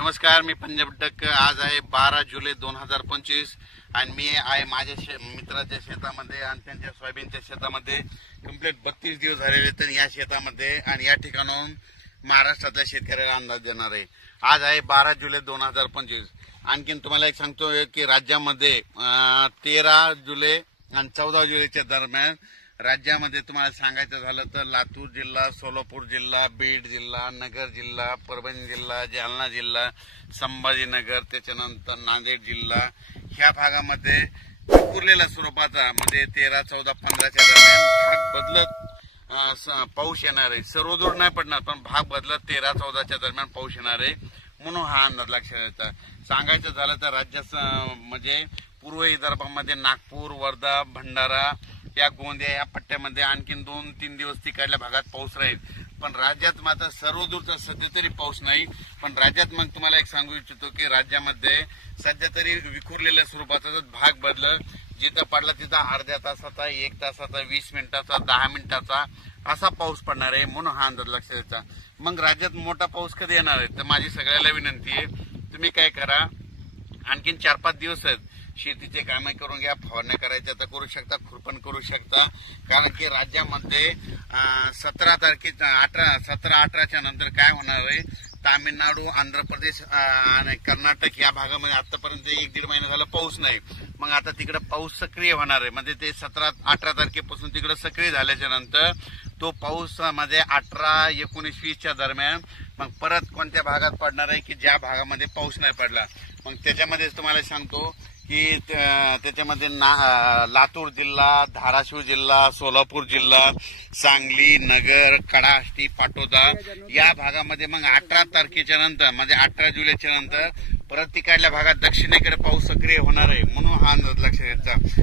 नमस्कार, मी पंजाब डक। आज आहे 12 जुलै 2025 आणि मी आहे माझ्या मित्राच्या शेतामध्ये आणि त्यांच्या सोयाबीनच्या शेतामध्ये। कंप्लीट 32 दिवस झालेले तर या शेतामध्ये आणि या ठिकाणाहून महाराष्ट्राच्या शेतकऱ्याला अंदाज देणार आहे। आज आहे 12 जुलै 2025। आणखीन तुम्हाला एक सांगतो की राज्यामध्ये 13 जुलै आणि 14 जुलैच्या दरम्यान राज्यामध्ये तुम्हाला सांगायचं झालं तर लातूर जिल्हा, सोलापूर जिल्हा, बीड जिल्हा, नगर जिल्हा, परभणी जिल्हा, जालना जिल्हा, संभाजीनगर, त्याच्यानंतर नांदेड जिल्हा ह्या भागामध्ये विखुरलेल्या स्वरूपाचा म्हणजे 13, 14, 15च्या दरम्यान भाग बदलत पाऊस येणार आहे। सर्वदूर नाही पडणार पण भाग बदलत 13, 14च्या दरम्यान पाऊस येणार आहे म्हणून हा अंदाज लक्षात येतो। सांगायचं झालं तर राज्यात म्हणजे पूर्व विदर्भामध्ये नागपूर, वर्धा, भंडारा या गोंदिया या पट्ट्यामध्ये आणखीन 2-3 दिवस तिकडल्या भागात पाऊस राहील। पण राज्यात मात्र सर्वदूरचा सध्या तरी पाऊस नाही। पण राज्यात मग तुम्हाला एक सांगू इच्छितो की राज्यामध्ये सध्या तरी विखुरलेल्या स्वरूपाचा भाग बदलत जिथं पडला तिथं अर्ध्या तासाचा, 1 तासाचा, 20 मिनिटाचा, 10 मिनिटाचा असा पाऊस पडणार आहे म्हणून हा अंदाज लक्षात येतो। मग राज्यात मोठा पाऊस कधी येणार आहे तर माझी सगळ्याला विनंती आहे, तुम्ही काय करा, आणखीन 4-5 दिवस आहेत, शेतीचे कामे करून घ्या, फवारण्या करायच्या तर करू शकता, खुरपण करू शकता। कारण की राज्यामध्ये 17-18च्या नंतर काय होणार आहे, तामिळनाडू, आंध्र प्रदेश आणि कर्नाटक या भागामध्ये आतापर्यंत 1-1.5 महिना झाला पाऊस नाही। मग आता तिकडे पाऊस सक्रिय होणार आहे म्हणजे ते 17-18 तारखेपासून तिकडे सक्रिय झाल्याच्या नंतर तो पाऊस मध्ये 18, 19, 20च्या दरम्यान मग परत कोणत्या भागात पडणार आहे की ज्या भागामध्ये पाऊस नाही पडला। मग त्याच्यामध्ये तुम्हाला सांगतो की त्याच्यामध्ये लातूर जिल्हा, धाराशिव जिल्हा, सोलापूर जिल्हा, सांगली, नगर, कडाष्टी, पाटोदा या भागामध्ये मग 18 तारखेच्या नंतर म्हणजे 18 जुलैच्या नंतर परत तिकडल्या भागात दक्षिणेकडे पाऊस सक्रिय होणार आहे म्हणून हा अंदाज लक्षात घ्यायचा।